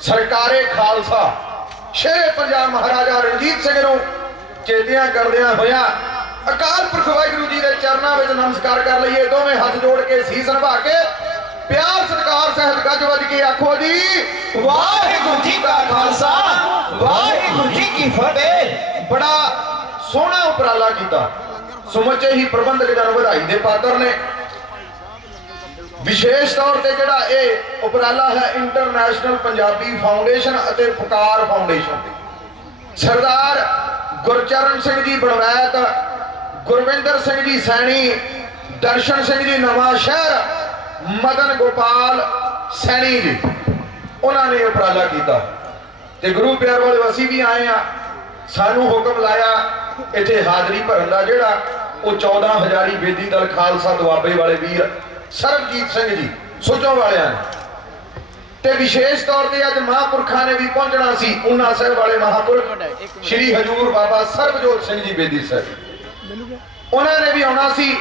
ਸਰਕਾਰੇ ਖਾਲਸਾ, ਸ਼ੇਰੇ ਪੰਜਾਬ ਮਹਾਰਾਜਾ ਰਣਜੀਤ ਸਿੰਘ ਨੂੰ ਚੇਤਿਆਂ ਕਰਦਿਆਂ ਹੋਇਆ ਅਕਾਲ ਪੁਰਖ ਵਾਹਿਗੁਰੂ ਜੀ ਦੇ ਚਰਨਾਂ ਵਿੱਚ ਨਮਸਕਾਰ ਕਰ ਲਈਏ। ਦੋਵੇਂ ਹੱਥ ਜੋੜ ਕੇ ਸੀਸ ਨਿਭਾ ਕੇ ਪਿਆਰ, ਸਤਿਕਾਰ ਸਹਿਤ ਗੱਜ ਵੱਜ ਕੇ ਆਖੋ ਜੀ, ਵਾਹਿਗੁਰੂ ਜੀ ਕਾ ਖਾਲਸਾ, ਵਾਹਿਗੁਰੂ ਜੀ ਕੀ ਫਤਿਹ। ਬੜਾ ਸੋਹਣਾ ਉਪਰਾਲਾ ਕੀਤਾ। ਸਮੁੱਚੇ ਹੀ ਪ੍ਰਬੰਧਕ ਜਨ ਵਧਾਈ ਦੇ ਪਾਤਰ ਨੇ। ਵਿਸ਼ੇਸ਼ ਤੌਰ ਤੇ ਜਿਹੜਾ ਇਹ ਉਪਰਾਲਾ ਹੈ ਇੰਟਰਨੈਸ਼ਨਲ ਪੰਜਾਬੀ ਫਾਊਂਡੇਸ਼ਨ ਅਤੇ ਪੁਕਾਰ ਫਾਊਂਡੇਸ਼ਨ ਦੀ ਸਰਦਾਰ ਗੁਰਚਰਨ ਸਿੰਘ ਜੀ ਬਣਵੈਤ ਗੁਰਵਿੰਦਰ ਸਿੰਘ ਜੀ ਸੈਣੀ, ਦਰਸ਼ਨ ਸਿੰਘ ਜੀ ਨਵਾਂ ਸ਼ਹਿਰ, ਮਦਨ ਗੋਪਾਲ ਸੈਣੀ ਜੀ। ਉਹਨਾਂ ਨੇ ਉਪਰਾਲਾ ਕੀਤਾ। ਤੇ ਗੁਰੂ ਪਿਆਰ ਵਾਲੇ ਅਸੀਂ ਵੀ ਆਏ ਆ ਸਾਨੂੰ ਹੁਕਮ ਲਾਇਆ ਇੱਥੇ ਹਾਜ਼ਰੀ ਭਰਨ ਦਾ ਜਿਹੜਾ ਉਹ 14 ਹਜ਼ਾਰੀ ਬੇਦੀ ਦਲ ਖਾਲਸਾ ਦੁਆਬੇ ਵਾਲੇ ਵੀਰ ਸਰਬਜੀਤ ਸਿੰਘ ਜੀ ਸੁਜੋ ਵਾਲਿਆਂ ਤੇ ਵਿਸ਼ੇਸ਼ ਤੌਰ ਤੇ ਅੱਜ ਮਹਾਂਪੁਰਖਾਂ ਨੇ ਵੀ ਪਹੁੰਚਣਾ ਸੀ ਉਹਨਾਂ ਸਾਹਿਬ ਵਾਲੇ ਮਹਾਂਪੁਰਖ। ਸ਼੍ਰੀ ਹਜੂਰ ਬਾਬਾ ਸਰਬਜੋਤ ਸਿੰਘ ਜੀ ਬੇਦੀ ਸਾਹਿਬ ਉਹਨਾਂ ਨੇ ਵੀ ਆਉਣਾ ਸੀ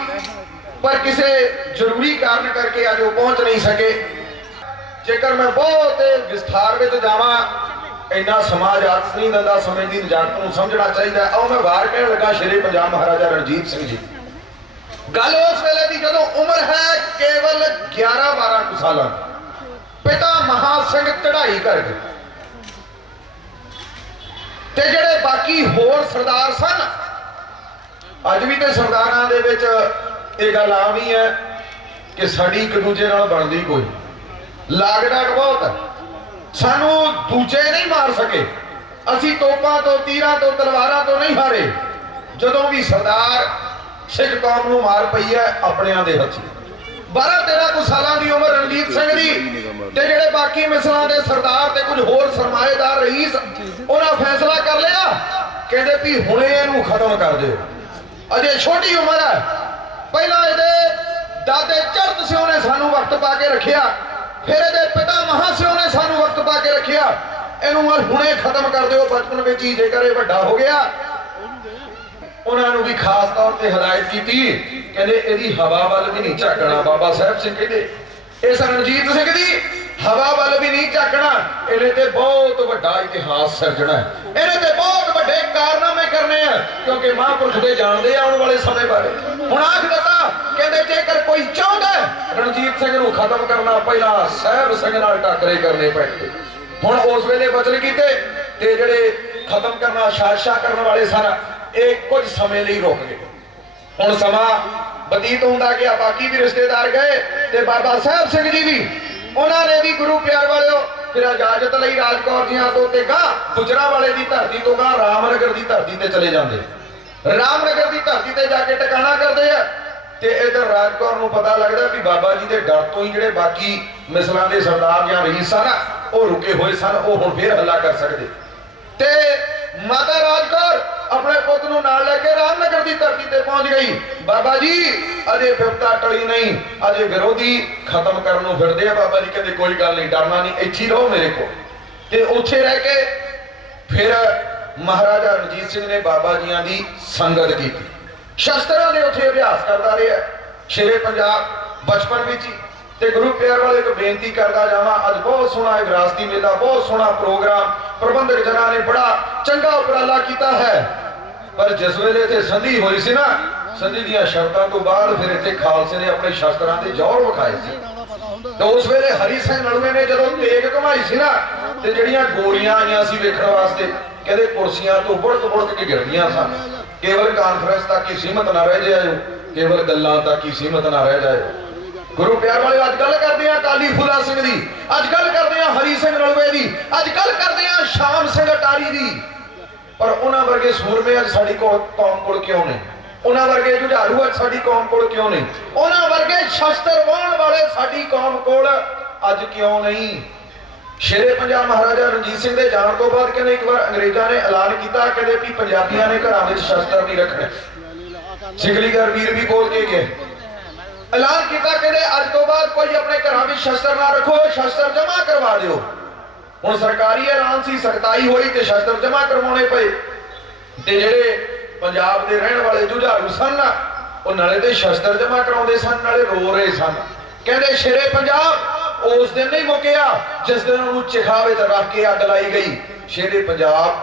ਪਰ ਕਿਸੇ ਜ਼ਰੂਰੀ ਕਾਰਨ ਕਰਕੇ ਅੱਜ ਉਹ ਪਹੁੰਚ ਨਹੀਂ ਸਕੇ। ਜੇਕਰ ਮੈਂ ਬਹੁਤ ਵਿਸਥਾਰ ਵਿੱਚ ਜਾਵਾਂ ਇੰਨਾ ਸਮਾਜ ਆਸ ਨਹੀਂ ਦਿੰਦਾ ਸਮੇਂ ਦੀ ਨਜਾਕਤ ਨੂੰ ਸਮਝਣਾ ਚਾਹੀਦਾ। ਆਓ ਮੈਂ ਵਾਰ ਕਹਿਣ ਲੱਗਾ ਸ਼ੇਰੇ ਪੰਜਾਬ ਮਹਾਰਾਜਾ ਰਣਜੀਤ ਸਿੰਘ ਜੀ। ਗੱਲ ਉਸ ਵੇਲੇ ਦੀ ਜਦੋਂ ਉਮਰ ਹੈ ਕੇਵਲ 11 12 ਕੁ ਸਾਲਾਂ ਦੀ। ਪਿਤਾ ਮਹਾ ਸਿੰਘ ਚੜ੍ਹਾਈ ਕਰ ਗਏ। ਤੇ ਜਿਹੜੇ ਬਾਕੀ ਹੋਰ ਸਰਦਾਰ ਸਨ, ਅੱਜ ਵੀ ਤੇ ਸਰਦਾਰਾਂ ਦੇ ਵਿੱਚ ਇਹ ਗੱਲ ਆ ਵੀ ਹੈ ਕਿ ਸਾਡੀ ਇੱਕ ਦੂਜੇ ਨਾਲ ਬਣਦੀ ਕੋਈ ਲਾਗ ਡਾਟ ਬਹੁਤ ਹੈ। ਸਾਨੂੰ ਦੂਜੇ ਨਹੀਂ ਮਾਰ ਸਕੇ। ਅਸੀਂ ਤੋਪਾਂ ਤੋਂ, ਤੀਰਾਂ ਤੋਂ, ਤਲਵਾਰਾਂ ਤੋਂ ਨਹੀਂ ਹਾਰੇ। ਜਦੋਂ ਵੀ ਸਰਦਾਰ ਸਿੱਖ ਕੌਮ ਨੂੰ ਮਾਰ ਪਈ ਹੈ ਆਪਣਿਆਂ ਦੇ ਹੱਥੀ। 12 13 ਕੁ ਸਾਲਾਂ ਦੀ ਉਮਰ ਰਣਜੀਤ ਸਿੰਘ ਦੀ ਤੇ ਜਿਹੜੇ ਬਾਕੀ ਮਿਸਲਾਂ ਦੇ ਸਰਦਾਰ ਤੇ ਕੁਝ ਹੋਰ ਸਰਮਾਏਦਾਰ ਰਈਸ, ਉਹਨਾਂ ਫੈਸਲਾ ਕਰ ਲਿਆ, ਕਹਿੰਦੇ ਵੀ ਹੁਣੇ ਇਹਨੂੰ ਖਤਮ ਕਰ ਦਿਓ। ਅਜੇ ਛੋਟੀ ਉਮਰ ਹੈ। ਪਹਿਲਾਂ ਇਹਦੇ ਦਾਦੇ ਚੜਤ ਸਿਓ ਨੇ ਸਾਨੂੰ ਵਕਤ ਪਾ ਕੇ ਰੱਖਿਆ, ਫਿਰ ਇਹਦੇ ਪਿਤਾ ਮਹਾ ਸਿਓ ਨੇ ਸਾਨੂੰ ਵਕਤ ਪਾ ਕੇ ਰੱਖਿਆ। ਇਹਨੂੰ ਹੁਣੇ ਖਤਮ ਕਰ ਦਿਓ, ਬਚਪਨ ਵਿੱਚ ਹੀ ਜੇਕਰ ਇਹ ਵੱਡਾ ਹੋ ਗਿਆ ਉਹਨਾਂ ਨੂੰ ਵੀ ਖਾਸ ਤੌਰ ਤੇ ਹਦਾਇਤ ਕੀਤੀ। ਕਹਿੰਦੇ, ਇਹਦੀ ਹਵਾ ਵੱਲ ਵੀ ਨਹੀਂ ਝਾਕਣਾ, ਬਾਬਾ ਸਾਹਿਬ ਸਿੰਘ ਕਹਿੰਦੇ। ਇਸ ਰਣਜੀਤ ਸਿੰਘ ਦੀ ਹਵਾ ਵੱਲ ਵੀ ਨਹੀਂ ਝਾਕਣਾ। ਇਹਨੇ ਤੇ ਬਹੁਤ ਵੱਡਾ ਇਤਿਹਾਸ ਸਿਰਜਣਾ ਹੈ। ਇਹਨੇ ਤੇ ਬਹੁਤ ਵੱਡੇ ਕਾਰਨਾਮੇ ਕਰਨੇ ਆ, ਕਿਉਂਕਿ ਮਹਾਂਪੁਰਖ ਦੇ ਜਾਣਦੇ ਆਉਣ ਵਾਲੇ ਸਮੇਂ ਬਾਰੇ। ਹੁਣ ਆਖ ਦਿੱਤਾ, ਕਹਿੰਦੇ, ਜੇਕਰ ਕੋਈ ਚਾਹੁੰਦਾ ਰਣਜੀਤ ਸਿੰਘ ਨੂੰ ਖਤਮ ਕਰਨਾ, ਪਹਿਲਾਂ ਸਾਹਿਬ ਸਿੰਘ ਨਾਲ ਟੱਕਰੇ ਕਰਨੇ ਪੈਣਗੇ। ਹੁਣ ਉਸ ਵੇਲੇ ਬਚਨ ਕੀਤੇ, ਤੇ ਜਿਹੜੇ ਖਤਮ ਕਰਨਾ ਸ਼ਾਦਸ਼ਾ ਕਰਨ ਵਾਲੇ ਸਨ ਇਹ ਕੁਝ ਸਮੇਂ ਲਈ ਰੁਕ ਗਏ। ਹੁਣ ਸਮਾਂ ਬਤੀਤ ਹੁੰਦਾ ਗਿਆ, ਬਾਕੀ ਵੀ ਰਿਸ਼ਤੇਦਾਰ ਗਏ ਤੇ ਬਾਬਾ ਸਾਹਿਬ ਸਿੰਘ ਜੀ ਵੀ, ਉਹਨਾਂ ਨੇ ਵੀ ਗੁਰੂ ਪਿਆਰ ਵਾਲਿਓ, ਫਿਰ ਇਜਾਜ਼ਤ ਲਈ ਰਾਜਕੌਰ ਜੀਆਂ ਤੋਂ ਤੇ ਗਾ ਗੁਜਰਾ ਵਾਲੇ ਦੀ ਧਰਤੀ ਤੋਂ ਗਾ ਰਾਮਨਗਰ ਦੀ ਧਰਤੀ ਤੇ ਚਲੇ ਜਾਂਦੇ। ਰਾਮਨਗਰ ਦੀ ਧਰਤੀ ਤੇ ਜਾ ਕੇ ਟਿਕਾਣਾ ਕਰਦੇ ਆ ਤੇ ਇਧਰ ਰਾਜਕੌਰ ਨੂੰ ਪਤਾ ਲੱਗਦਾ ਵੀ ਬਾਬਾ ਜੀ ਦੇ ਡਰ ਤੋਂ ਹੀ ਜਿਹੜੇ ਬਾਕੀ ਮਿਸਲਾਂ ਦੇ ਸਰਦਾਰ ਜਾਂ ਰਈਸ ਸਨ, ਉਹ ਰੁਕੇ ਹੋਏ ਸਨ, ਉਹ ਹੁਣ ਫੇਰ ਹੱਲਾ ਕਰ ਸਕਦੇ। ਤੇ ਮਾਤਾ ਰਾਜਕੌਰ ਆਪਣੇ ਪੁੱਤ ਨੂੰ ਨਾਲ ਲੈ ਕੇ ਰਾਮਨਗਰ ਦੀ ਧਰਤੀ ਤੇ ਪਹੁੰਚ ਗਈ। ਬਾਬਾ ਜੀ, ਅਜੇ ਫਿਰਤਾ ਟਲੀ ਨਹੀਂ। ਅਜੇ ਵਿਰੋਧੀ ਖਤਮ ਕਰਨ ਨੂੰ ਫਿਰਦੇ ਆ। ਬਾਬਾ ਜੀ ਕਹਿੰਦੇ, ਕੋਈ ਗੱਲ ਨਹੀਂ, ਡਰਨਾ ਨਹੀਂ, ਇੱਥੇ ਰਹੋ ਮੇਰੇ ਕੋਲ। ਤੇ ਉੱਥੇ ਰਹਿ ਕੇ ਫਿਰ ਮਹਾਰਾਜਾ ਰਣਜੀਤ ਸਿੰਘ ਨੇ ਬਾਬਾ ਜੀਆਂ ਦੀ ਸੰਗਤ ਕੀਤੀ। ਸ਼ਸਤਰਾਂ ਦੇ ਉੱਥੇ ਅਭਿਆਸ ਕਰਦਾ ਰਿਹਾ। ਸ਼ੇਰੇ ਪੰਜਾਬ ਬਚਪਨ ਵਿੱਚ ਹੀ। ਤੇ ਗੁਰੂ ਪਿਆਰ ਵਾਲੇ ਤੋਂ ਬੇਨਤੀ ਕਰਦਾ ਜਾਵਾਂ, ਅੱਜ ਬਹੁਤ ਸੋਹਣਾ ਇਹ ਵਿਰਾਸਤੀ ਮੇਲਾ, ਬਹੁਤ ਸੋਹਣਾ ਪ੍ਰੋਗਰਾਮ। ਪ੍ਰਬੰਧਕ ਜਨਾਂ ਨੇ ਬੜਾ ਚੰਗਾ ਉਪਰਾਲਾ ਕੀਤਾ ਹੈ। ਪਰ ਜਿਸ ਵੇਲੇ ਤੇ ਸੰਧੀ ਹੋਈ ਸੀ ਨਾ, ਸੰਧੀ ਦੀਆਂ ਸ਼ਰਤਾਂ ਤੋਂ ਬਾਅਦ ਫਿਰ ਇੱਥੇ ਖਾਲਸੇ ਨੇ ਆਪਣੇ ਸ਼ਸਤਰਾਂ ਦੇ ਜੌਹਰ ਵਿਖਾਏ ਸੀ। ਤੇ ਉਸ ਵੇਲੇ ਹਰੀ ਸਿੰਘ ਨਲੂਏ ਨੇ ਜਦੋਂ ਤੇਗ ਘਮਾਈ ਸੀ ਨਾ, ਤੇ ਜਿਹੜੀਆਂ ਗੋਲੀਆਂ ਆਈਆਂ ਸੀ ਵੇਖਣ ਵਾਸਤੇ, ਕਹਿੰਦੇ ਕੁਰਸੀਆਂ ਤੋਂ ਬੁੜਕ ਬੁੜਕ ਕੇ ਗਿਰਦੀਆਂ ਸਨ। ਕੇਵਲ ਕਾਨਫਰੰਸ ਤੱਕ ਹੀ ਸੀਮਤ ਨਾ ਰਹਿ ਜਾਇਓ, ਕੇਵਲ ਗੱਲਾਂ ਤੱਕ ਹੀ ਸੀਮਤ ਨਾ ਰਹਿ ਜਾਇਓ। ਗੁਰੂ ਪਿਆਰ ਵਾਲੇ ਅੱਜ ਗੱਲ ਕਰਦੇ ਆ ਕਾਲੀ ਫੁਲਾ ਸਿੰਘ ਦੀ, ਅੱਜ ਗੱਲ ਕਰਦੇ ਆ ਹਰੀ ਸਿੰਘ ਰਲਵੇ ਦੀ, ਅੱਜ ਗੱਲ ਕਰਦੇ ਆ ਸ਼ਾਮ ਸਿੰਘ ਅਟਾਰੀ ਦੀ। ਪਰ ਉਹਨਾਂ ਵਰਗੇ ਸੂਰਮੇ ਅੱਜ ਸਾਡੀ ਕੋਲ ਕੌਮ ਕੋਲ ਕਿਉਂ ਨੇ? ਉਹਨਾਂ ਵਰਗੇ ਜੁਝਾਰੂ ਅੱਜ ਸਾਡੀ ਕੌਮ ਕੋਲ ਕਿਉਂ ਨੇ? ਉਹਨਾਂ ਵਰਗੇ ਸ਼ਸਤਰ ਵਾਹਣ ਵਾਲੇ ਸਾਡੀ ਕੌਮ ਕੋਲ ਅੱਜ ਕਿਉਂ ਨਹੀਂ? ਸ਼ੇਰੇ ਪੰਜਾਬ ਮਹਾਰਾਜਾ ਰਣਜੀਤ ਸਿੰਘ ਦੇ ਜਾਣ ਤੋਂ ਬਾਅਦ ਕਹਿੰਦੇ ਇੱਕ ਵਾਰ ਅੰਗਰੇਜ਼ਾਂ ਨੇ ਐਲਾਨ ਕੀਤਾ, ਕਹਿੰਦੇ ਵੀ ਪੰਜਾਬੀਆਂ ਨੇ ਘਰਾਂ ਵਿੱਚ ਸ਼ਸਤਰ ਨਹੀਂ ਰੱਖਣੇ। ਸਿਕਲੀਗਰ ਵੀਰ ਵੀ ਬੋਲ ਕੇ ਗਏ। ਐਲਾਨ ਕੀਤਾ, ਕਹਿੰਦੇ ਅੱਜ ਤੋਂ ਬਾਅਦ ਕੋਈ ਆਪਣੇ ਘਰਾਂ ਵਿੱਚ ਸ਼ਸਤਰ ਨਾ ਰੱਖੋ ਸ਼ਸਤਰ ਜਮ੍ਹਾਂ ਕਰਵਾ ਦਿਓ। ਹੁਣ ਸਰਕਾਰੀ ਐਲਾਨ ਸੀ, ਸਖਤਾਈ ਹੋਈ ਤੇ ਸ਼ਸਤਰ ਜਮ੍ਹਾਂ ਕਰਵਾਉਣੇ ਪਏ। ਤੇ ਜਿਹੜੇ ਪੰਜਾਬ ਦੇ ਰਹਿਣ ਵਾਲੇ ਜੁਝਾਰੂ ਸਨ ਉਹ ਨਾਲੇ ਤੇ ਸ਼ਸਤਰ ਜਮ੍ਹਾਂ ਕਰਾਉਂਦੇ ਸਨ, ਨਾਲੇ ਰੋ ਰਹੇ ਸਨ। ਕਹਿੰਦੇ, ਸ਼ੇਰੇ ਪੰਜਾਬ! ਉਸ ਦਿਨ ਨਹੀਂ ਮੁੱਕਿਆ, ਜਿਸ ਦਿਨ ਉਹਨੂੰ ਚਿਖਾ ਵਿੱਚ ਰੱਖ ਕੇ ਅੱਗ ਲਾਈ ਗਈ। ਸ਼ੇਰੇ ਪੰਜਾਬ,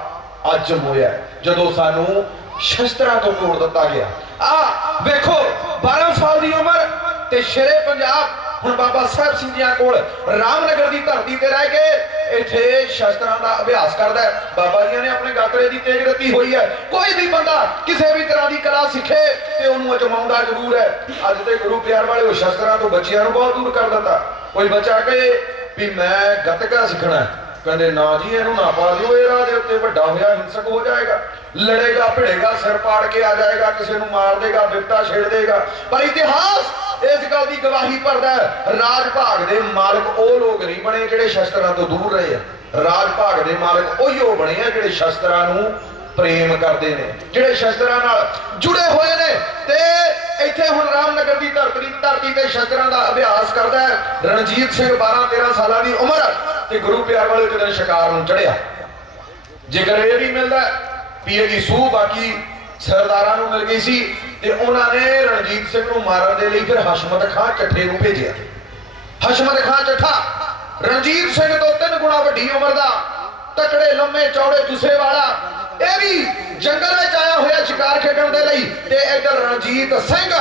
ਅੱਜ ਹੋਇਆ ਜਦੋਂ ਸਾਨੂੰ ਸ਼ਸਤਰਾਂ ਤੋਂ ਤੋੜ ਦਿੱਤਾ ਗਿਆ। ਆ ਵੇਖੋ 12 ਸਾਲ ਦੀ ਉਮਰ ਤੇ ਸ਼ੇਰੇ ਪੰਜਾਬ ਹੁਣ ਬਾਬਾ ਸਾਹਿਬ ਸਿੰਘ ਜੀਆਂ ਕੋਲ ਰਾਮਨਗਰ ਦੀ ਧਰਤੀ ਤੇ ਰਹਿ ਕੇ ਇੱਥੇ ਸ਼ਸਤਰਾਂ ਦਾ ਅਭਿਆਸ ਕਰਦਾ ਹੈ। ਬਾਬਾ ਜੀ ਨੇ ਆਪਣੇ ਗਾਤਰੇ ਦੀ ਤੇਗ ਦਿੱਤੀ ਹੋਈ ਹੈ। ਕੋਈ ਵੀ ਬੰਦਾ ਕਿਸੇ ਵੀ ਤਰ੍ਹਾਂ ਦੀ ਕਲਾ ਸਿੱਖੇ ਤੇ ਉਹਨੂੰ ਅਜਮਾਉਂਦਾ ਜ਼ਰੂਰ ਹੈ। ਅੱਜ ਤੇ ਗੁਰੂ ਪਿਆਰ ਵਾਲੇ ਉਹ ਸ਼ਸਤਰਾਂ ਤੋਂ ਬੱਚਿਆਂ ਨੂੰ ਬਹੁਤ ਦੂਰ ਕਰ ਦਿੱਤਾ। ਕੋਈ ਬੱਚਾ ਕਹੇ ਵੀ ਮੈਂ ਗੱਤਕਾ ਸਿੱਖਣਾ ਹੈ। ਕਹਿੰਦੇ, ਨਾ ਜੀ, ਇਹਨੂੰ ਨਾ ਪਾ ਦਿਓ। ਇਹ ਰਾਹ ਦੇ ਉੱਤੇ ਵੱਡਾ ਹੋਇਆ, ਹਿੰਸਕ ਹੋ ਜਾਏਗਾ। ਲੜੇਗਾ, ਭਿੜੇਗਾ, ਸਿਰ ਪਾੜ ਕੇ ਆ ਜਾਏਗਾ। ਕਿਸੇ ਨੂੰ ਮਾਰ ਦੇਗਾ, ਬਿਪਤਾ ਛੇੜ ਦੇਗਾ। ਪਰ ਇਤਿਹਾਸ ਇਸ ਗੱਲ ਦੀ ਗਵਾਹੀ ਭਰਦਾ ਰਾਜ ਭਾਗ ਦੇ ਮਾਲਕ ਉਹ ਲੋਕ ਨਹੀਂ ਬਣੇ ਜਿਹੜੇ ਸ਼ਸਤਰਾਂ ਤੋਂ ਦੂਰ ਰਹੇ ਆ। ਰਾਜ ਭਾਗ ਦੇ ਮਾਲਕ ਉਹੀ ਉਹ ਬਣੇ ਆ ਜਿਹੜੇ ਸ਼ਸਤਰਾਂ ਨੂੰ ਪ੍ਰੇਮ ਕਰਦੇ ਨੇ, ਜਿਹੜੇ ਸ਼ਸਤਰਾਂ ਨਾਲ ਜੁੜੇ ਹੋਏ ਨੇ ਤੇ ਇੱਥੇ ਹੁਣ ਰਾਮਨਗਰ ਦੀ ਧਰਤੀ ਧਰਤੀ ਤੇ ਸ਼ਸਤਰਾਂ ਦਾ ਅਭਿਆਸ ਕਰਦਾ ਹੈ। ਰਣਜੀਤ ਸਿੰਘ 12 13 ਸਾਲਾਂ ਦੀ ਉਮਰ ਤੇ ਗੁਰੂ ਪਿਆਰ ਵਾਲੇ ਇੱਕ ਦਿਨ ਸ਼ਿਕਾਰ ਨੂੰ ਚੜਿਆ ਜੇਕਰ ਇਹ ਵੀ ਮਿਲਦਾ ਵੀ ਇਹਦੀ ਸੂਹ ਬਾਕੀ ਸਰਦਾਰਾਂ ਨੂੰ ਮਿਲ ਗਈ ਸੀ। ਤੇ ਉਹਨਾਂ ਨੇ ਰਣਜੀਤ ਸਿੰਘ ਨੂੰ ਮਾਰਨ ਦੇ ਲਈ ਫਿਰ ਹਸ਼ਮਤ ਖਾਂ ਚੱਠੇ ਨੂੰ ਭੇਜਿਆ। ਹਸ਼ਮਤ ਖਾਂ ਚੱਠਾ, ਰਣਜੀਤ ਸਿੰਘ ਤੋਂ ਤਿੰਨ ਗੁਣਾ ਵੱਡੀ ਉਮਰ ਦਾ, ਤਕੜੇ, ਲੰਮੇ, ਚੌੜੇ, ਜੁੱਸੇ ਵਾਲਾ, ਇਹ ਵੀ ਜੰਗਲ ਵਿੱਚ ਆਇਆ ਹੋਇਆ ਸ਼ਿਕਾਰ ਖੇਡਣ ਦੇ ਲਈ ਤੇ ਇੱਧਰ ਰਣਜੀਤ ਸਿੰਘ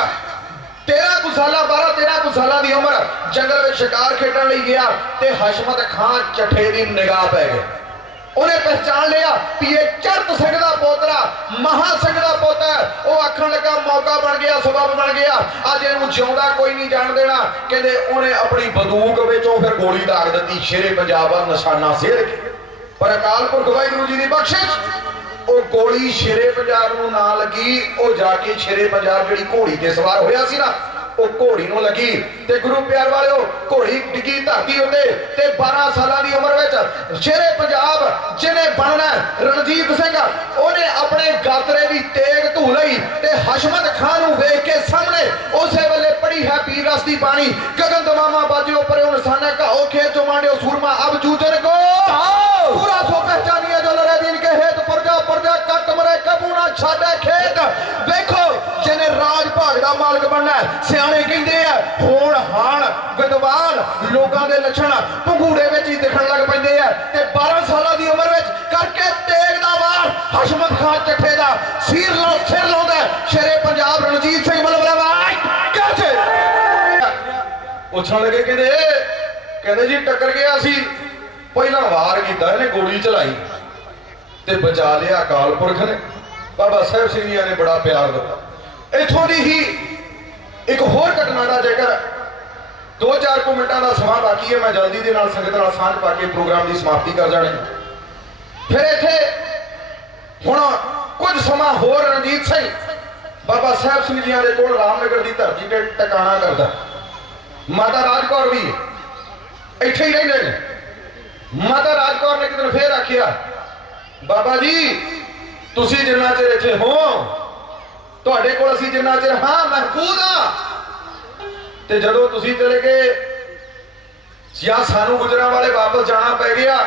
13 ਕੁ ਸਾਲਾਂ 12 13 ਕੁ ਸਾਲਾਂ ਦੀ ਉਮਰ ਜੰਗਲ ਵਿੱਚ ਸ਼ਿਕਾਰ ਖੇਡਣ ਲਈ ਗਿਆ ਤੇ ਹਸ਼ਮਤ ਖਾਂ ਚੱਠੇ ਦੀ ਨਿਗਾਹ ਪੈ ਗਈ। ਉਹਨੇ ਪਹਿਚਾਨ ਲਿਆ ਵੀ ਇਹ ਚੜਤ ਸਿੰਘ ਦਾ ਪੋਤਰਾ, ਮਹਾ ਸਿੰਘ ਦਾ ਪੋਤਾ ਉਹ ਆਖਣ ਲੱਗਾ, ਮੌਕਾ ਬਣ ਗਿਆ, ਸਬਬ ਬਣ ਗਿਆ। ਅੱਜ ਇਹਨੂੰ ਜਿਉਂਦਾ ਕੋਈ ਨਹੀਂ ਜਾਣ ਦੇਣਾ। ਕਹਿੰਦੇ ਉਹਨੇ ਆਪਣੀ ਬੰਦੂਕ ਵਿੱਚੋਂ ਫਿਰ ਗੋਲੀ ਦਾਗ ਦਿੱਤੀ। ਸ਼ੇਰੇ ਪੰਜਾਬ ਦਾ ਨਿਸ਼ਾਨਾ ਸੇਧ ਕੇ। ਪਰ ਅਕਾਲ ਪੁਰਖ ਵਾਹਿਗੁਰੂ ਜੀ ਦੀ ਬਖਸ਼ਿਸ਼। ਉਹ ਗੋਲੀ ਸ਼ੇਰੇ ਪੰਜਾਬ ਨੂੰ ਨਾ ਲੱਗੀ। ਉਹ ਜਾ ਕੇ ਸ਼ੇਰੇ ਪੰਜਾਬ ਜਿਹੜੀ ਘੋੜੀ ਤੇ ਸਵਾਰ ਹੋਇਆ ਸੀ ਨਾ ਉਹ ਘੋੜੀ ਨੂੰ ਲੱਗੀ ਤੇ ਗੁਰੂ ਪਿਆਰ ਵਾਲਿਓ ਘੋੜੀ ਡਿੱਗੀ ਧਰਤੀ ਉੱਤੇ ਤੇ 12 ਸਾਲਾਂ ਦੀ ਉਮਰ ਵਿੱਚ ਸ਼ੇਰੇ ਪੰਜਾਬ ਜਿਹਨੇ ਬਣਨਾ ਰਣਜੀਤ ਸਿੰਘ ਉਹਨੇ ਆਪਣੇ ਗਾਤਰੇ ਦੀ ਤੇਗ ਧੂ ਲਈ ਤੇ ਹਸ਼ਮਤ ਖਾਨ ਨੂੰ ਵੇਖ ਕੇ ਸਾਹਮਣੇ ਉਸੇ ਵੇਲੇ ਪੜੀ ਹੈ ਪੀਰ ਰਸ ਦੀ ਬਾਣੀ ਗਗਨ ਦਮਾਮਾ ਬਾਜਿਓ ਪਰਿਓ ਨਿਸ਼ਾਨਾ ਕਹੋ ਖੇਤ ਜੋ ਮਾਂਡਿਓ ਸੂਰਮਾ ਅਬ ਜੂਜਨ ਕੋ। ਪੂਰਾ ਸੋ ਬਣਨਾ ਸਿਆਣੇ ਕਹਿੰਦੇ ਆ, ਹੋਣ ਹਾਣ ਵਿਦਵਾਨ ਲੋਕਾਂ ਦੇ ਲੱਛਣ ਪੰਗੂੜੇ ਵਿੱਚ ਹੀ ਦਿਖਣ ਲੱਗ ਪੈਂਦੇ ਆ ਤੇ 12 ਸਾਲਾਂ ਦੀ ਉਮਰ ਵਿੱਚ ਕਰਕੇ ਤੇਗ ਦਾ ਵਾਰ ਹਸ਼ਮਤ ਖਾਨ ਚੱਠੇ ਦਾ ਸਿਰ ਲਾ ਸਿਰ ਲਾਉਂਦਾ ਸ਼ੇਰੇ ਪੰਜਾਬ ਰਣਜੀਤ ਸਿੰਘ ਮਲਵਰਾਵਾਈ ਕਾਚੇ ਪੁੱਛਣ ਲੱਗੇ ਕਹਿੰਦੇ ਕਹਿੰਦੇ ਜੀ ਟੱਕਰ ਗਿਆ ਸੀ। ਪਹਿਲਾਂ ਵਾਰ ਕੀਤਾ ਇਹਨੇ, ਗੋਲੀ ਚਲਾਈ। ਤੇ ਬਚਾ ਲਿਆ ਅਕਾਲ ਪੁਰਖ ਨੇ। ਬਾਬਾ ਸਾਹਿਬ ਸਿੰਘ ਜੀ ਨੇ ਬੜਾ ਪਿਆਰ ਦਿੱਤਾ। ਇੱਥੋਂ ਦੀ ਹੀ ਇੱਕ ਹੋਰ ਘਟਨਾ ਦਾ ਜ਼ਿਕਰ ਦੋ ਚਾਰ ਕੁ ਮਿੰਟਾਂ ਦਾ ਸਮਾਂ ਬਾਕੀ ਹੈ, ਮੈਂ ਜਲਦੀ ਦੇ ਨਾਲ ਸੰਗਤ ਨਾਲ ਸਾਂਝ ਪਾ ਕੇ ਪ੍ਰੋਗਰਾਮ ਦੀ ਸਮਾਪਤੀ ਕਰ ਜਾਣੀ। ਫਿਰ ਇੱਥੇ ਹੁਣ ਕੁਝ ਸਮਾਂ ਹੋਰ ਰਣਜੀਤ ਸਿੰਘ ਬਾਬਾ ਸਾਹਿਬ ਸਿੰਘ ਜੀਆਂ ਦੇ ਕੋਲ ਰਾਮਨਗਰ ਦੀ ਧਰਤੀ ਤੇ ਟਿਕਾਣਾ ਕਰਦਾ। ਮਾਤਾ ਰਾਜਕੌਰ ਵੀ ਇੱਥੇ ਹੀ ਰਹਿੰਦੇ ਨੇ। ਮਾਤਾ ਰਾਜਕੌਰ ਨੇ ਇੱਕ ਦਿਨ ਫੇਰ ਆਖਿਆ, ਬਾਬਾ ਜੀ, ਤੁਸੀਂ ਜਿੰਨਾ ਚਿਰ ਇੱਥੇ ਹੋ ਤੁਹਾਡੇ ਕੋਲ ਅਸੀਂ ਜਿੰਨਾ ਚਿਰ ਹਾਂ ਮਹਿਫੂਜ਼ ਹਾਂ। ਤੇ ਜਦੋਂ ਤੁਸੀਂ ਚਲੇ ਗਏ, ਜਾਂ ਸਾਨੂੰ ਗੁਜਰਾਂ ਵਾਲੇ ਵਾਪਸ ਜਾਣਾ ਪੈ ਗਿਆ,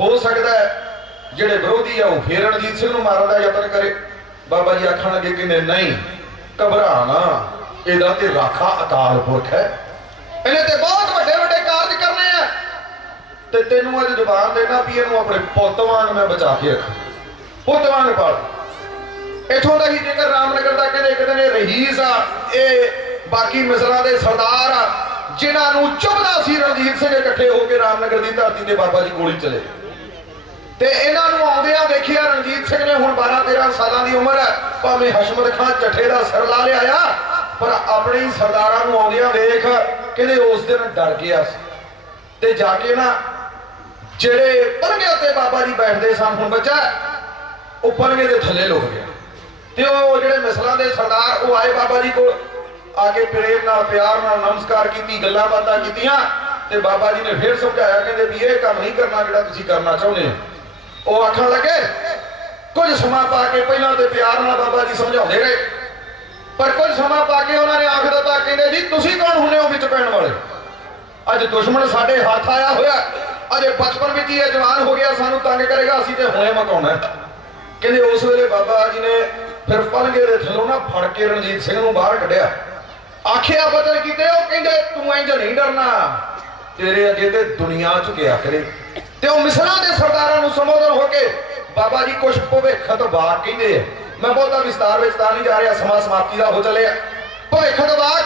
ਹੋ ਸਕਦਾ ਹੈ ਜਿਹੜੇ ਵਿਰੋਧੀ ਆ ਉਹ ਫੇਰ ਰਣਜੀਤ ਸਿੰਘ ਨੂੰ ਮਾਰਨ ਦਾ ਯਤਨ ਕਰੇ। ਬਾਬਾ ਜੀ ਆਖਣ ਲੱਗੇ ਕਿ ਨਹੀਂ ਘਬਰਾ ਇਹਦਾ ਤੇ ਰਾਖਾ ਅਕਾਲ ਪੁਰਖ ਹੈ। ਇਹਨੇ ਤੇ ਬਹੁਤ ਵੱਡੇ ਵੱਡੇ ਕਾਰਜ ਕਰਨੇ ਆ। ਤੇ ਤੈਨੂੰ ਅੱਜ ਜ਼ੁਬਾਨ ਦੇਣਾ ਵੀ ਇਹਨੂੰ ਆਪਣੇ ਪੁੱਤ ਵਾਂਗ ਮੈਂ ਬਚਾ ਕੇ ਰੱਖਾਂ। ਪੁੱਤ ਵਾਂਗ ਪਾਲ। ਇਥੋਂ ਦਾ ਹੀ ਜੇਕਰ ਰਾਮਨਗਰ ਦਾ ਕਹਿੰਦੇ ਇੱਕ ਦਿਨ ਇਹ ਰਹੀਸ ਆ, ਇਹ ਬਾਕੀ ਮਿਸਰਾਂ ਦੇ ਸਰਦਾਰ ਆ, ਜਿਨ੍ਹਾਂ ਨੂੰ ਚੁੱਭਦਾ ਸੀ ਰਣਜੀਤ ਸਿੰਘ ਇਕੱਠੇ ਹੋ ਕੇ ਰਾਮਨਗਰ ਦੀ ਧਰਤੀ ਤੇ ਬਾਬਾ ਜੀ ਗੋਲੀ ਚਲੇ। ਤੇ ਇਹਨਾਂ ਨੂੰ ਆਉਂਦਿਆਂ ਵੇਖਿਆ ਰਣਜੀਤ ਸਿੰਘ ਨੇ ਹੁਣ 12 13 ਸਾਲਾਂ ਦੀ ਉਮਰ ਹੈ, ਭਾਵੇਂ ਹਸ਼ਮਤ ਖਾਨ ਚੱਠੇ ਦਾ ਸਿਰ ਲਾ ਲਿਆ ਆ, ਪਰ ਆਪਣੇ ਹੀ ਸਰਦਾਰਾਂ ਨੂੰ ਆਉਂਦਿਆਂ ਵੇਖ ਕਹਿੰਦੇ ਉਸ ਦਿਨ ਡਰ ਗਿਆ ਸੀ। ਤੇ ਜਾ ਕੇ ਨਾ ਜਿਹੜੇ ਪਲੰਗੇ ਉੱਤੇ ਬਾਬਾ ਜੀ ਬੈਠਦੇ ਸਨ, ਹੁਣ ਬੱਚਾ, ਉਹ ਪਰਗੇ ਦੇ ਥੱਲੇ ਲੁਕ ਗਿਆ। ਤੇ ਉਹ ਜਿਹੜੇ ਮਿਸਲਾਂ ਦੇ ਸਰਦਾਰ, ਉਹ ਆਏ ਬਾਬਾ ਜੀ ਕੋਲ। ਆ ਕੇ ਪ੍ਰੇਮ ਨਾਲ ਪਿਆਰ ਨਾਲ ਨਮਸਕਾਰ ਕੀਤੀ, ਗੱਲਾਂ ਬਾਤਾਂ ਕੀਤੀਆਂ ਤੇ ਬਾਬਾ ਜੀ ਨੇ ਫੇਰ ਸਮਝਾਇਆ, ਕਹਿੰਦੇ ਵੀ ਇਹ ਕੰਮ ਨਹੀਂ ਕਰਨਾ ਜਿਹੜਾ ਤੁਸੀਂ ਕਰਨਾ ਚਾਹੁੰਦੇ ਹੋ। ਉਹ ਆਖਣ ਲੱਗੇ, ਕੁਝ ਸਮਾਂ ਪਾ ਕੇ ਪਹਿਲਾਂ ਤੇ ਪਿਆਰ ਨਾਲ ਬਾਬਾ ਜੀ ਸਮਝਾਉਂਦੇ ਰਹੇ। ਪਰ ਕੁਝ ਸਮਾਂ ਪਾ ਕੇ ਉਹਨਾਂ ਨੇ ਆਖ ਦਿੱਤਾ, ਕਹਿੰਦੇ ਜੀ, ਤੁਸੀਂ ਕੌਣ ਹੁੰਦੇ ਹੋ ਵਿੱਚ ਪੈਣ ਵਾਲੇ? ਅੱਜ ਦੁਸ਼ਮਣ ਸਾਡੇ ਹੱਥ ਆਇਆ ਹੋਇਆ। ਅਜੇ ਬਚਪਨ ਵਿੱਚ ਹੀ ਇਹ ਜਵਾਨ ਹੋ ਗਿਆ, ਸਾਨੂੰ ਤੰਗ ਕਰੇਗਾ, ਅਸੀਂ ਤੇ ਹੁਣੇ ਮਕਾਉਣਾ ਕਹਿੰਦੇ ਉਸ ਵੇਲੇ ਬਾਬਾ ਜੀ ਨੇ ਫਿਰ ਪਲੰਗੇ ਦੇ ਥੱਲੋਂ ਨਾ ਫੜ ਕੇ ਰਣਜੀਤ ਸਿੰਘ ਨੂੰ ਬਾਹਰ ਕੱਢਿਆ। ਆਖਿਆ ਬਚਨ ਕੀਤੇ ਉਹ ਕਹਿੰਦੇ, ਤੂੰ ਇੰਜ ਨਹੀਂ ਡਰਨਾ। ਤੇਰੇ ਅੱਗੇ ਤੇ ਦੁਨੀਆ ਝੁਕਿਆ ਕਰੇ? ਤੇ ਉਹ ਮਿਸਲਾਂ ਦੇ ਸਰਦਾਰਾਂ ਨੂੰ ਸੰਬੋਧਨ ਹੋ ਕੇ, ਬਾਬਾ ਜੀ, ਕੁਛ ਭਵਿੱਖ ਤੋਂ ਬਾਤ ਕਹਿੰਦੇ ਆ। ਮੈਂ ਬਹੁਤਾ ਵਿਸਤਾਰ ਵਿੱਚ ਤਾਂ ਨਹੀਂ ਜਾ ਰਿਹਾ, ਸਮਾਂ ਸਮਾਪਤੀ ਦਾ ਹੋ ਚੱਲਿਆ। ਭਵਿੱਖ ਤੋਂ ਬਾਤ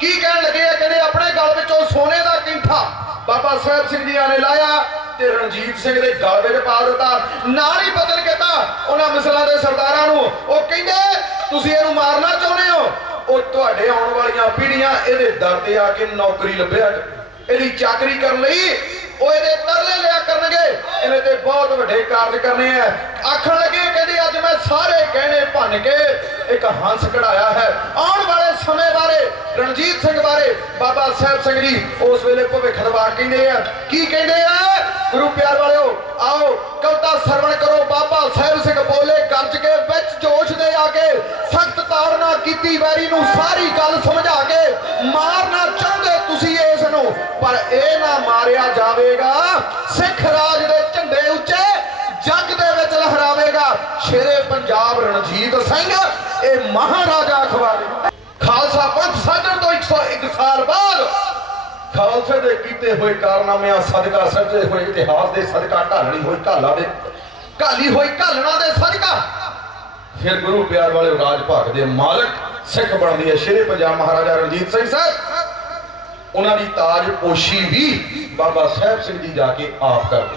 ਕੀ ਕਹਿਣ ਲੱਗੇ ਆ? ਕਹਿੰਦੇ ਆਪਣੇ ਗਲ ਵਿੱਚੋਂ ਸੋਨੇ ਦਾ ਕੈਂਠਾ ਬਾਬਾ ਸਾਹਿਬ ਸਿੰਘ ਜੀ ਨੇ ਲਾਇਆ। ਤੇ ਰਣਜੀਤ ਸਿੰਘ ਦੇ ਗਲ ਵਿੱਚ ਪਾ ਦਿੱਤਾ। ਨਾਲ ਹੀ ਬਦਲ ਕੀਤਾ ਉਹਨਾਂ ਮਿਸਲਾਂ ਦੇ ਸਰਦਾਰਾਂ ਨੂੰ ਉਹ ਕਹਿੰਦੇ, ਤੁਸੀਂ ਇਹਨੂੰ ਮਾਰਨਾ ਚਾਹੁੰਦੇ ਹੋ? ਉਹ ਤੁਹਾਡੇ ਆਉਣ ਵਾਲੀਆਂ ਪੀੜ੍ਹੀਆਂ ਇਹਦੇ ਦਰ ਤੇ ਆ ਕੇ ਨੌਕਰੀ ਲੱਭਿਆ। ਇਹਦੀ ਚਾਕਰੀ ਕਰਨ ਲਈ ਉਹ ਇਹਦੇ ਤਰਲੇ ਲਿਆ ਕਰਨਗੇ। ਇਹਨੇ ਤੇ ਬਹੁਤ ਵੱਡੇ ਕਾਰਜ ਕਰਨੇ ਆ। ਆਖਣ ਲੱਗੇ ਕਹਿੰਦੇ, ਅੱਜ ਮੈਂ ਸਾਰੇ ਗਹਿਣੇ ਭੰਨ ਕੇ ਇੱਕ ਹੰਸ ਕਢਾਇਆ ਹੈ। ਆਉਣ ਵਾਲੇ ਸਮੇਂ ਬਾਰੇ, ਰਣਜੀਤ ਸਿੰਘ ਬਾਰੇ, ਬਾਬਾ ਸਾਹਿਬ ਸਿੰਘ ਜੀ ਉਸ ਵੇਲੇ ਭਵਿੱਖ ਕਹਿੰਦੇ ਆ। ਕੀ ਕਹਿੰਦੇ ਆ? ਗੁਰੂ ਪਿਆਰ ਵਾਲਿਓ, ਆਓ, ਕਵਤਾ ਸਰਵਣ ਕਰੋ। ਬਾਬਾ ਸਾਹਿਬ ਸਿੰਘ ਬੋਲੇ, ਗਰਜ ਕੇ ਵਿੱਚ ਜੋਸ਼ ਦੇ ਆ ਕੇ ਸਖਤ ਤਾੜਨਾ ਕੀਤੀ ਵੈਰੀ ਨੂੰ ਸਾਰੀ ਗੱਲ ਸਮਝਾ ਕੇ ਮਾਰਨਾ ਚਾਹੁੰਦੇ ਤੁਸੀਂ ਇਸ ਨੂੰ। ਪਰ ਇਹ ਨਾ ਮਾਰਿਆ ਜਾਵੇਗਾ, ਸਿੱਖ ਰਾਜ ਦੇ ਝੰਡੇ ਉੱਚੇ ਜੱਗ ਦੇ ਵਿੱਚ ਲਹਿਰਾਵੇਗਾ। ਸ਼ੇਰੇ ਪੰਜਾਬ ਰਣਜੀਤ ਸਿੰਘ, ਇਹ ਮਹਾਰਾਜਾ ਅਖਵਾਰੇ ਖਾਲਸਾ ਪੰਥ ਸਾਜਣ ਤੋਂ 101 ਸਾਲ ਬਾਅਦ ਖਾਲਸੇ ਦੇ ਕੀਤੇ ਹੋਏ ਕਾਰਨਾਮਿਆਂ ਸਦਕਾ, ਸੱਜੇ ਹੋਏ ਇਤਿਹਾਸ ਦੇ ਸਦਕਾ, ਢਾਲਣੀ ਹੋਈ ਢਾਲਾ ਦੇ, ਢਾਲੀ ਹੋਈ ਢਾਲਣਾ ਦੇ ਸਦਕਾ। ਫਿਰ ਗੁਰੂ ਪਿਆਰ ਵਾਲੇ ਰਾਜ ਭਾਗ ਦੇ ਮਾਲਕ ਸਿੱਖ ਬਣਦੀ ਹੈ ਸ਼ੇਰੇ ਪੰਜਾਬ ਮਹਾਰਾਜਾ ਰਣਜੀਤ ਸਿੰਘ ਸਾਹਿਬ ਉਹਨਾਂ ਦੀ ਤਾਜ ਪੋਸ਼ੀ ਵੀ ਬਾਬਾ ਸਾਹਿਬ ਸਿੰਘ ਜੀ ਜਾ ਕੇ ਆਪ ਕਰਦੇ।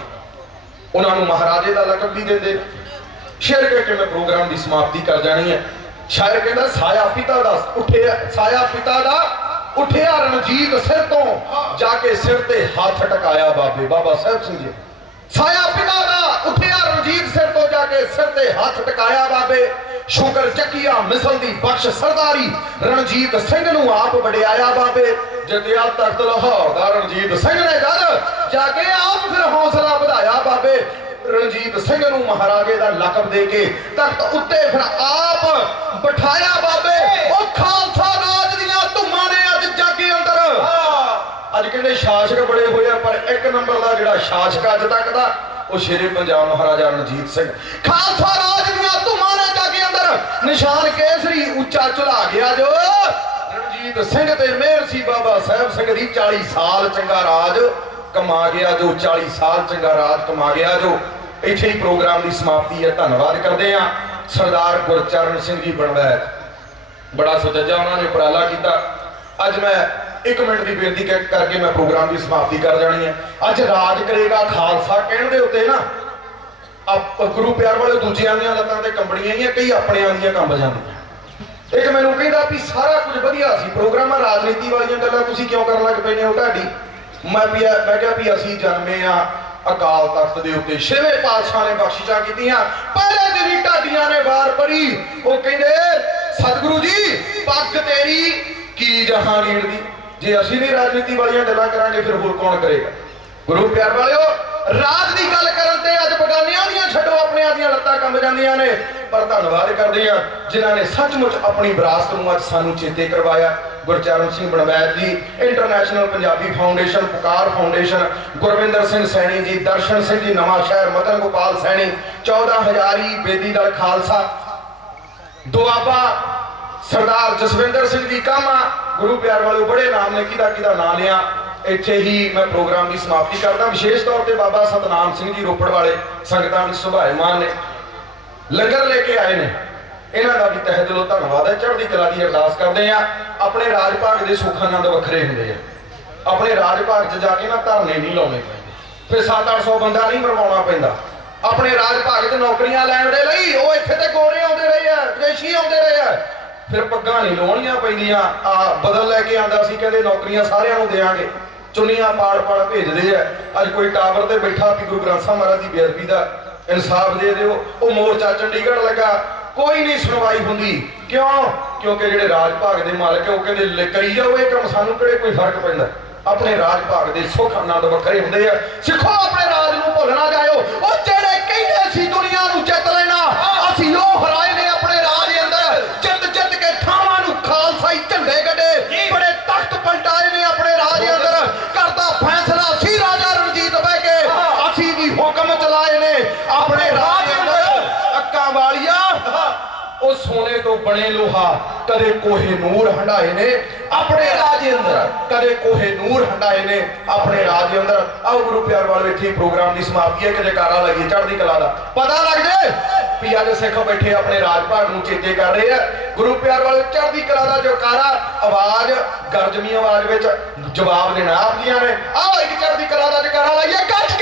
ਉਹਨਾਂ ਨੂੰ ਮਹਾਰਾਜੇ ਦਾ ਲਕਬ ਵੀ ਦਿੰਦੇ ਸ਼ੇਰ ਕਰਕੇ ਮੈਂ ਪ੍ਰੋਗਰਾਮ ਦੀ ਸਮਾਪਤੀ ਕਰ ਜਾਣੀ ਹੈ। ਸ਼ਾਇਰ ਕਹਿੰਦਾ, ਸਾਇਆ ਪਿਤਾ ਦਾ ਉੱਠਿਆ, ਸਾਇਆ ਪਿਤਾ ਦਾ ਉੱਠਿਆ ਰਣਜੀਤ ਸਿਰ ਤੋਂ ਜਾ ਕੇ ਸਿਰ ਤੇ ਹੱਥ ਟਕਾਇਆ ਬਾਬੇ, ਬਾਬਾ ਸਾਹਿਬ ਸਿੰਘ ਜੀ। ਸਾਇਆ ਪਿਤਾ ਦਾ ਉੱਠਿਆ ਰਣਜੀਤ ਸਿਰ ਤੋਂ ਜਾ ਕੇ ਸਿਰ ਤੇ ਹੱਥ ਟਕਾਇਆ ਬਾਬੇ। ਸ਼ੁਕਰ ਚੱਕੀਆ ਮਿਸਲ ਦੀ ਬਖਸ਼ ਸਰਦਾਰੀ। ਰਣਜੀਤ ਸਿੰਘ ਨੂੰ ਆਪ ਵਡਿਆਇਆ ਬਾਬੇ। ਜਗਿਆ ਤਖਤ ਲਾਹੌਰ ਦਾ ਰਣਜੀਤ ਸਿੰਘ ਨੇ ਜਦ ਜਾ ਕੇ ਆਪ ਫਿਰ ਹੌਸਲਾ ਵਧਾਇਆ ਬਾਬੇ। ਰਣਜੀਤ ਸਿੰਘ ਨੂੰ ਮਹਾਰਾਜੇ ਦਾ ਲਕਬ ਦੇ ਕੇ ਤਖਤ ਉੱਤੇ ਫਿਰ ਆਪ ਬਿਠਾਇਆ ਬਾਬੇ। ਉਹ ਖਾਲਸਾ ਰਾਜ ਦੀਆਂ ਧੁੰਮਾਂ ਨੇ ਅੱਜ ਜਾਗੇ ਅੰਦਰ। ਅੱਜ ਕਹਿੰਦੇ ਸ਼ਾਸਕ ਬੜੇ ਹੋਏ ਆ ਪਰ ਇੱਕ ਨੰਬਰ ਦਾ ਜਿਹੜਾ ਸ਼ਾਸਕ ਅੱਜ ਤੱਕ ਦਾ ਉਹ ਸ਼ੇਰੇ ਪੰਜਾਬ ਮਹਾਰਾਜਾ ਰਣਜੀਤ ਸਿੰਘ। ਖਾਲਸਾ ਰਾਜ ਦੀਆਂ ਧੁੰਮਾਂ ਨਿਸ਼ਾਨ ਕੇਸਰੀ ਉੱਚਾ ਝੁਲਾ ਗਿਆ ਜੋ। ਰਣਜੀਤ ਸਿੰਘ ਤੇ ਮਿਹਰ ਸੀ ਬਾਬਾ ਸਾਹਿਬ ਸਿੰਘ ਦੀ 40 ਸਾਲ ਚੰਗਾ ਰਾਜ। ਕਮਾ ਗਿਆ ਜੋ 40 ਸਾਲ ਚੰਗਾ ਰਾਜ ਕਮਾ ਗਿਆ ਜੋ। ਇੱਥੇ ਹੀ ਪ੍ਰੋਗਰਾਮ ਦੀ ਸਮਾਪਤੀ ਹੈ। ਧੰਨਵਾਦ ਕਰਦੇ ਆ ਸਰਦਾਰ ਗੁਰਚਰਨ ਸਿੰਘ ਜੀ ਬਣਵੈਤ ਬੜਾ ਸੁਚੱਜਾ ਉਹਨਾਂ ਨੇ ਉਪਰਾਲਾ ਕੀਤਾ। ਅੱਜ ਮੈਂ 1 ਮਿੰਟ ਦੀ ਬੇਨਤੀ ਕਰ- ਕਰਕੇ ਮੈਂ ਪ੍ਰੋਗਰਾਮ ਦੀ ਸਮਾਪਤੀ ਕਰ ਜਾਣੀ ਹੈ। ਅੱਜ ਰਾਜ ਕਰੇਗਾ ਖਾਲਸਾ ਕਹਿਣ ਦੇ ਉੱਤੇ ਨਾ। ਆਪ ਗੁਰੂ ਪਿਆਰ ਵਾਲੇ ਦੂਜਿਆਂ ਦੀਆਂ ਲੱਤਾਂ ਤੇ ਕੰਬਣੀਆਂ ਹੀ ਕਈ ਆਪਣਿਆਂ ਦੀਆਂ ਕੰਬ ਜਾਂਦੀਆਂ। ਇੱਕ ਮੈਨੂੰ ਕਹਿੰਦਾ ਵੀ ਸਾਰਾ ਕੁਝ ਵਧੀਆ ਸੀ, ਪ੍ਰੋਗਰਾਮਾਂ, ਰਾਜਨੀਤੀ ਵਾਲੀਆਂ ਗੱਲਾਂ ਤੁਸੀਂ ਕਿਉਂ ਕਰਨ ਲੱਗ ਪਏ ਨੇ ਉਹ ਢਾਡੀ? ਮੈਂ ਵੀ ਮੈਂ ਕਿਹਾ ਵੀ ਅਸੀਂ ਜਨਮੇ ਆ ਅਕਾਲ ਤਖਤ ਦੇ ਉੱਤੇ, ਛੇਵੇਂ ਪਾਤਸ਼ਾਹ ਨੇ ਬਖਸ਼ਿਸ਼ਾਂ ਕੀਤੀਆਂ, ਪਹਿਲੇ ਦਿਨ ਹੀ ਢਾਡੀਆਂ ਨੇ ਵਾਰ ਪਰੀ ਉਹ ਕਹਿੰਦੇ, ਸਤਿਗੁਰੂ ਜੀ, ਪੱਗ ਤੇਰੀ ਕੀ ਜਹਾਂਗੀਰ ਦੀ ਜੇ ਅਸੀਂ ਨਹੀਂ ਰਾਜਨੀਤੀ ਵਾਲੀਆਂ ਗੱਲਾਂ ਕਰਾਂਗੇ, ਫਿਰ ਹੋਰ ਕੌਣ ਕਰੇਗਾ? ਗੁਰੂ ਪਿਆਰ ਵਾਲਿਓ ਰਾਜ ਦੀ ਗੱਲ ਕਰਨ ਤੇ ਅੱਜ ਬਗਾਨਿਆਂ ਦੀਆਂ ਛੱਡੋ, ਆਪਣਿਆਂ ਦੀਆਂ ਲੱਤਾਂ ਕੰਬ ਜਾਂਦੀਆਂ ਨੇ। ਪਰ ਧੰਨਵਾਦ ਕਰਦੇ ਆ ਜਿਨ੍ਹਾਂ ਨੇ ਸੱਚਮੁੱਚ ਆਪਣੀ ਵਿਰਾਸਤ ਨੂੰ ਅੱਜ ਸਾਨੂੰ ਚੇਤੇ ਕਰਵਾਇਆ। Gurcharan Singh Banwait ji international Punjabi foundation Pukar foundation Gurvinder Singh Saini ji, Darshan Singh ਜੀ, ਨਵਾਂ ਸ਼ਹਿਰ, ਮਦਨ ਗੋਪਾਲ ਸੈਣੀ 14 ਹਜ਼ਾਰੀ ਬੇਦੀ ਦਲ ਖਾਲਸਾ। ਦੁਆਬਾ ਸਰਦਾਰ ਜਸਵਿੰਦਰ ਸਿੰਘ ਜੀ ਕਾਮਾ, ਗੁਰੂ ਪਿਆਰ ਵਾਲੇ ਬੜੇ ਨਾਮ ਨੇ ਕਿਹਦਾ ਕਿਹਦਾ ਨਾਂ ਲਿਆ। ਇੱਥੇ ਹੀ ਮੈਂ ਪ੍ਰੋਗਰਾਮ ਦੀ ਸਮਾਪਤੀ ਕਰਦਾ। ਵਿਸ਼ੇਸ਼ ਤੌਰ ਤੇ ਬਾਬਾ ਸਤਨਾਮ ਸਿੰਘ ਜੀ ਰੋਪੜ ਵਾਲੇ ਸੰਗਤਾਂ ਵਿੱਚ ਸੁਭਾਇਮਾਨ ਨੇ, ਲੰਗਰ ਲੈ ਕੇ ਆਏ ਨੇ। ਇਹਨਾਂ ਦਾ ਵੀ ਤਹਿ ਦਿਲੋਂ ਧੰਨਵਾਦ ਹੈ। ਚੜ੍ਹਦੀ ਕਲਾ ਦੀ ਅਰਦਾਸ ਕਰਦੇ ਆ ਆਪਣੇ ਰਾਜ ਭਾਗ ਦੇ ਸੁੱਖ ਆਨੰਦ ਵੱਖਰੇ ਹੁੰਦੇ ਆ। ਆਪਣੇ ਰਾਜ ਭਾਗ 'ਚ ਜਾ ਕੇ ਨਾ ਧਰਨੇ ਨਹੀਂ ਲਾਉਣੇ ਪੈਂਦੇ। ਫਿਰ 7-800 ਬੰਦਾ ਨਹੀਂ ਮਰਵਾਉਣਾ ਪੈਂਦਾ। ਆਪਣੇ ਰਾਜ ਭਾਗ 'ਚ ਨੌਕਰੀਆਂ ਲੈਣ ਦੇ ਲਈ ਉਹ ਇੱਥੇ ਤੇ ਗੋਰੇ ਆਉਂਦੇ ਰਹੇ ਆ, ਵਿਦੇਸ਼ੀ ਆਉਂਦੇ ਰਹੇ ਆ। ਫਿਰ ਪੱਗਾਂ ਨਹੀਂ ਲਾਉਣੀਆਂ ਪੈਂਦੀਆਂ। ਆ ਬਦਲ ਲੈ ਕੇ ਆਂਦਾ ਸੀ, ਕਹਿੰਦੇ ਨੌਕਰੀਆਂ ਸਾਰਿਆਂ ਨੂੰ ਦੇਾਂਗੇ ਚੁੰਨੀਆਂ ਪਾੜ ਪਾੜ ਭੇਜਦੇ ਆ। ਅੱਜ ਕੋਈ ਟਾਵਰ ਤੇ ਬੈਠਾ ਵੀ ਗੁਰੂ ਗ੍ਰੰਥ ਸਾਹਿਬ ਮਹਾਰਾਜ ਦੀ ਬੇਅਦਬੀ ਦਾ ਇਨਸਾਫ ਦੇ ਦਿਓ ਉਹ ਮੋਰਚਾ ਚੰਡੀਗੜ੍ਹ ਲੱਗਾ ਕੋਈ ਨਹੀਂ ਸੁਣਵਾਈ ਹੁੰਦੀ। ਕਿਉਂ? ਕਿਉਂਕਿ ਜਿਹੜੇ ਰਾਜ ਭਾਗ ਦੇ ਮਾਲਕ ਆ, ਉਹ ਕਹਿੰਦੇ ਲੈ ਕਰੀ ਜਾਓ ਇਹ ਕੰਮ ਸਾਨੂੰ ਕਿਹੜੇ ਕੋਈ ਫ਼ਰਕ ਪੈਂਦਾ? ਆਪਣੇ ਰਾਜ ਭਾਗ ਦੇ ਸੁੱਖ ਆਨੰਦ ਵੱਖਰੇ ਹੁੰਦੇ ਆ। ਸਿੱਖੋ ਆਪਣੇ ਰਾਜ ਨੂੰ ਭੁੱਲ ਨਾ ਜਾਇਓ। ਉਹ ਜਿਹੜੇ ਕਹਿੰਦੇ ਸੀ ਤੋਂ ਬਣੇ ਲੋਹਾ, ਕਦੇ ਕੋਹੇ ਨੂਰ ਹੰਡਾਏ ਨੇ ਆਪਣੇ ਰਾਜ ਅੰਦਰ, ਕਦੇ ਕੋਹੇ ਨੂਰ ਹੰਡਾਏ ਨੇ ਆਪਣੇ ਰਾਜ ਅੰਦਰ। ਆਓ ਗੁਰੂ ਪਿਆਰ ਵਾਲੇ ਇੱਥੇ ਪ੍ਰੋਗਰਾਮ ਦੀ ਸਮਾਪਤੀ ਹੈ ਕਿ ਜਕਾਰਾ ਲੱਗੀ ਚੜ੍ਹਦੀ ਕਲਾ ਦਾ। ਪਤਾ ਲੱਗ ਜੇ ਵੀ ਅੱਜ ਸਿੱਖ ਬੈਠੇ ਆਪਣੇ ਰਾਜ ਭਾਗ ਨੂੰ ਚੇਤੇ ਕਰ ਰਹੇ ਆ। ਗੁਰੂ ਪਿਆਰ ਵਾਲੇ ਚੜ੍ਹਦੀ ਕਲਾ ਦਾ ਜਕਾਰਾ ਆਵਾਜ਼ ਗਰਜਮੀ ਆਵਾਜ਼ ਵਿੱਚ ਜਵਾਬ ਦੇਣਾ ਆਪਦੀਆਂ ਨੇ। ਆਓ ਇੱਕ ਚੜ੍ਹਦੀ ਕਲਾ ਦਾ ਜਕਾਰਾ ਲਾਈਏ ਗੱਜ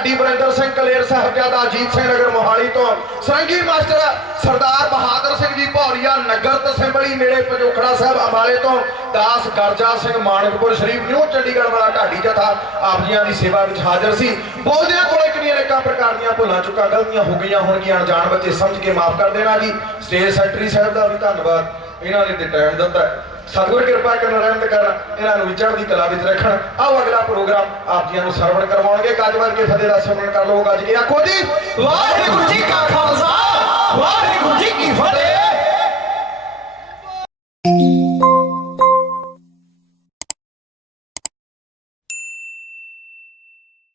ਢਾਡੀ ਬਰਿੰਦਰ ਸਿੰਘ ਕਲੇਰ ਸਾਹਿਬਜ਼ਾਦਾ ਅਜੀਤ ਸਿੰਘ ਨਗਰ ਮੋਹਾਲੀ ਤੋਂ। ਸਰੰਗੀ ਮਾਸਟਰ ਸਰਦਾਰ ਬਹਾਦਰ ਸਿੰਘ ਜੀ ਭੌਰੀਆ ਨਗਰ ਤਸਿੰਬਲੀ ਨੇੜੇ ਪਜੋਖੜਾ ਸਾਹਿਬ ਅੰਬਾਲੇ ਤੋਂ। ਦਾਸ ਗਰਜਾ ਸਿੰਘ ਮਾਨਕਪੁਰ ਸ਼ਰੀਫ, ਨਿਊ ਚੰਡੀਗੜ੍ਹ ਵਾਲਾ ਢਾਡੀ ਜਥਾ ਆਪ ਜੀਆਂ ਦੀ ਸੇਵਾ ਵਿੱਚ ਹਾਜ਼ਰ ਸੀ। ਬੋਲਦਿਆਂ ਕੋਲੇ ਕਿੰਨੀਆਂ ਨੇਕਾਂ ਪ੍ਰਕਾਰ ਦੀਆਂ ਭੁੱਲਾਂ ਚੁੱਕਾਂ, ਗਲਤੀਆਂ ਹੋ ਗਈਆਂ ਹੋਣਗੀਆਂ, ਅਣਜਾਣ ਬੱਚੇ ਸਮਝ ਕੇ ਮਾਫ ਕਰ ਦੇਣਾ ਜੀ। ਸਟੇਜ ਸੈਕਟਰੀ ਸਾਹਿਬ ਦਾ ਵੀ ਧੰਨਵਾਦ। ਇਹਨਾਂ ਨੇ ਤੇ ਟਾਈਮ ਦਿੱਤਾ। ਸਤਿਗੁਰ ਕਿਰਪਾ ਕਰਨ ਰਹਿਮਤ ਕਰ, ਇਹਨਾਂ ਨੂੰ ਵੀ ਚੜ੍ਹਦੀ ਕਲਾ ਵਿੱਚ ਰੱਖਣ। ਆਓ ਅਗਲਾ ਪ੍ਰੋਗਰਾਮ ਆਪ ਜੀਆਂ ਨੂੰ ਸਰਵਣ ਕਰਵਾਉਣਗੇ। ਗੱਜ ਵਰਗੇ ਫਤਿਹ ਦਾ ਸਿਮਰਨ ਕਰ ਲਓ ਗੱਜ ਕੇ ਆਖੋ ਜੀ, ਵਾਹਿਗੁਰੂ ਜੀ ਕਾ ਖਾਲਸਾ, ਵਾਹਿਗੁਰੂ ਜੀ ਕੀ ਫਤਿਹ।